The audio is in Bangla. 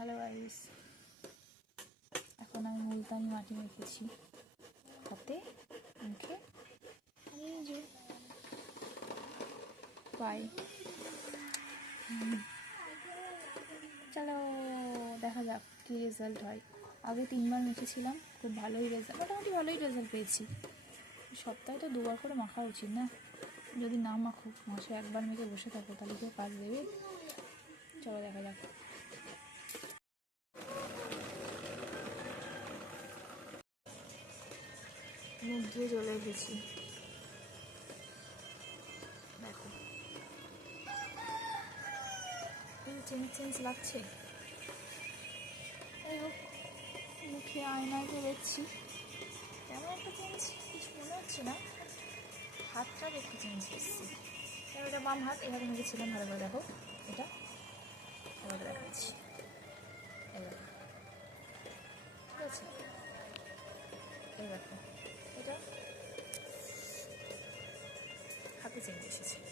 হ্যালো গাইস এখন আমি মুলতানি মাটি মেখেছি। হাতে মুখে। পাই। চলো দেখা যাক কী রেজাল্ট হয়। আগে তিনবার মেখেছিলাম খুব ভালোই রেজাল্ট মোটামুটি ভালোই রেজাল্ট পেয়েছি। সপ্তাহে তো দুবার করে মাখা উচিত না? যদি না মাখো মাসে একবার মেখে বসে থাকো তাহলে কেউ কাজ দেবে? চলো দেখা যাক। মুখ ধুয়ে চলে এসেছি দেখো। চেঞ্জ চেঞ্জ লাগছে। যাই হোক, মুখে আয়নায় দেখছি। তেমন একটা চেঞ্জ কিছু মনে হচ্ছে না। হাতটা একটু চেঞ্জ এবার এটা বাম হাত? এভাবে মেখেছিলাম ভালো করে, দেখো। এটা এবার দেখাচ্ছি। এবার ঠিক আছে? এই দেখো। এটা হাতে চেঞ্জ এসেছে